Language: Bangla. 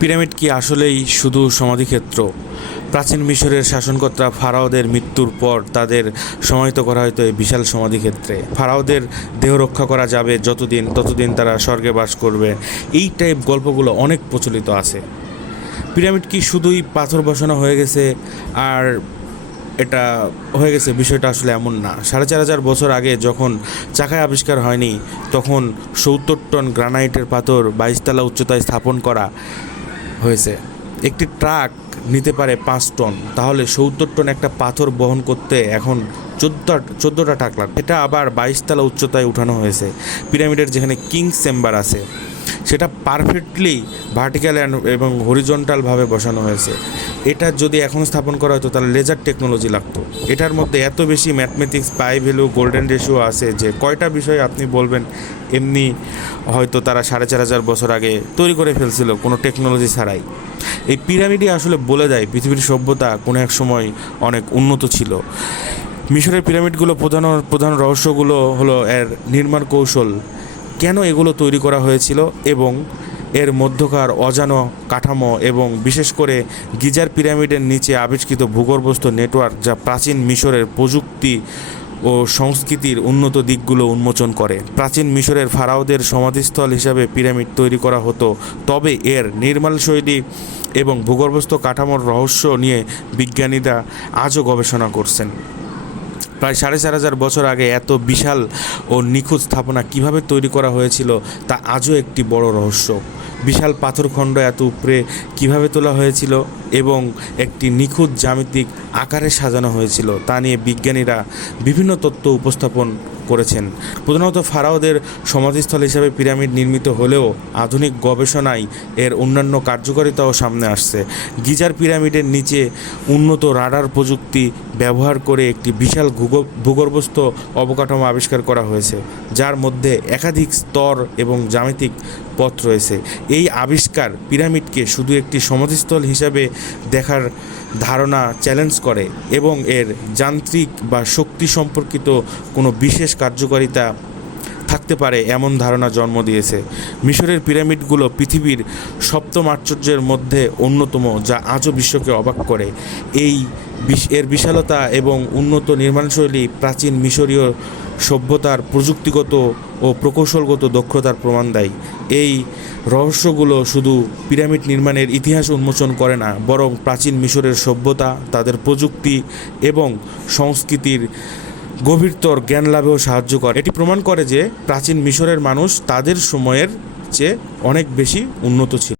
পিরামিড কি আসলেই শুধু সমাধিক্ষেত্র? প্রাচীন মিশরের শাসনকর্তা ফারাওদের মৃত্যুর পর তাদের সমাহিত করা হয়তো এই বিশাল সমাধিক্ষেত্রে। ফারাওদের দেহ রক্ষা করা যাবে ততদিন তারা স্বর্গে বাস করবে, এই টাইপ গল্পগুলো অনেক প্রচলিত আছে। পিরামিড কি শুধুই পাথর বসানো হয়ে গেছে আর এটা হয়ে গেছে? বিষয়টা আসলে এমন না। ৪,৫০০ বছর আগে যখন চাকায় আবিষ্কার হয়নি, তখন ৭০ টন গ্রানাইটের পাথর ২২ তলা উচ্চতায় স্থাপন করা হয়েছে। একটি ট্রাক নিতে পারে ৫ টন, তাহলে ৭০ টন একটা পাথর বহন করতে এখন ১৪টা ট্রাক লাগবে। এটা আবার ২২ তলা উচ্চতায় উঠানো হয়েছে। পিরামিডের যেখানে কিংস চেম্বার আছে সেটা পারফেক্টলি ভার্টিক্যাল এবং হরিজন্টালভাবে বসানো হয়েছে। এটা যদি এখন স্থাপন করা হতো তাহলে লেজার টেকনোলজি লাগতো। এটার মধ্যে এত বেশি ম্যাথমেটিক্স, পাই ভ্যালু, গোল্ডেন রেশিও আছে যে কয়টা বিষয় আপনি বলবেন এমনি হয়তো তারা ৪,৫০০ বছর আগে তৈরি করে ফেলছিল কোনো টেকনোলজি ছাড়াই। এই পিরামিডই আসলে বলে দেয় পৃথিবীর সভ্যতা কোনো এক সময় অনেক উন্নত ছিল। মিশরের পিরামিডগুলো প্রধান রহস্যগুলো হলো এর নির্মাণ কৌশল, কেন এগুলো তৈরি করা হয়েছিল এবং এর মধ্যকার অজানা কাঠামো, এবং বিশেষ করে গিজার পিরামিডের নিচে আবিষ্কৃত ভূগর্ভস্থ নেটওয়ার্ক, যা প্রাচীন মিশরের প্রযুক্তি ও সংস্কৃতির উন্নত দিকগুলো উন্মোচন করে। প্রাচীন মিশরের ফারাওদের সমাধিস্থল হিসাবে পিরামিড তৈরি করা হতো, তবে এর নির্মাণশৈলী এবং ভূগর্ভস্থ কাঠামোর রহস্য নিয়ে বিজ্ঞানীরা আজও গবেষণা করছেন। প্রায় ৪,৫০০ বছর আগে এত বিশাল ও নিখুঁত স্থাপনা কিভাবে তৈরি করা হয়েছিল তা আজও একটি বড় রহস্য। বিশাল পাথরখণ্ড এত উপরে কিভাবে তোলা হয়েছিল এবং একটি নিখুঁত জ্যামিতিক আকারে সাজানো হয়েছিল তা নিয়ে বিজ্ঞানীরা বিভিন্ন তত্ত্ব উপস্থাপন করেছেন। প্রধানত ফারাওদের সমাধিস্থল হিসাবে পিরামিড নির্মিত হলেও আধুনিক গবেষণায় এর অন্যান্য কার্যকারিতাও সামনে আসছে। গিজার পিরামিডের নিচে উন্নত রাডার প্রযুক্তি ব্যবহার করে একটি বিশাল ভূগর্ভস্থ অবকাঠামো আবিষ্কার করা হয়েছে, যার মধ্যে একাধিক স্তর এবং জ্যামিতিক পথ রয়েছে। এই আবিষ্কার পিরামিডকে শুধু একটি সমাধিস্থল হিসাবে দেখার ধারণা চ্যালেঞ্জ করে এবং এর যান্ত্রিক বা শক্তি সম্পর্কিত কোনো বিশেষ কার্যকারিতা থাকতে পারে এমন ধারণা জন্ম দিয়েছে। মিশরের পিরামিডগুলো পৃথিবীর সপ্তম আশ্চর্যের মধ্যে অন্যতম, যা আজও বিশ্বকে অবাক করে। এর বিশালতা এবং উন্নত নির্মাণশৈলী প্রাচীন মিশরীয় সভ্যতার প্রযুক্তিগত ও প্রকৌশলগত দক্ষতার প্রমাণ দেয়। এই রহস্যগুলো শুধু পিরামিড নির্মাণের ইতিহাস উন্মোচন করে না, বরং প্রাচীন মিশরের সভ্যতা, তাদের প্রযুক্তি এবং সংস্কৃতির গভীরতর জ্ঞান লাভেও সাহায্য করে। এটি প্রমাণ করে যে প্রাচীন মিশরের মানুষ তাদের সময়ের চেয়ে অনেক বেশি উন্নত ছিল।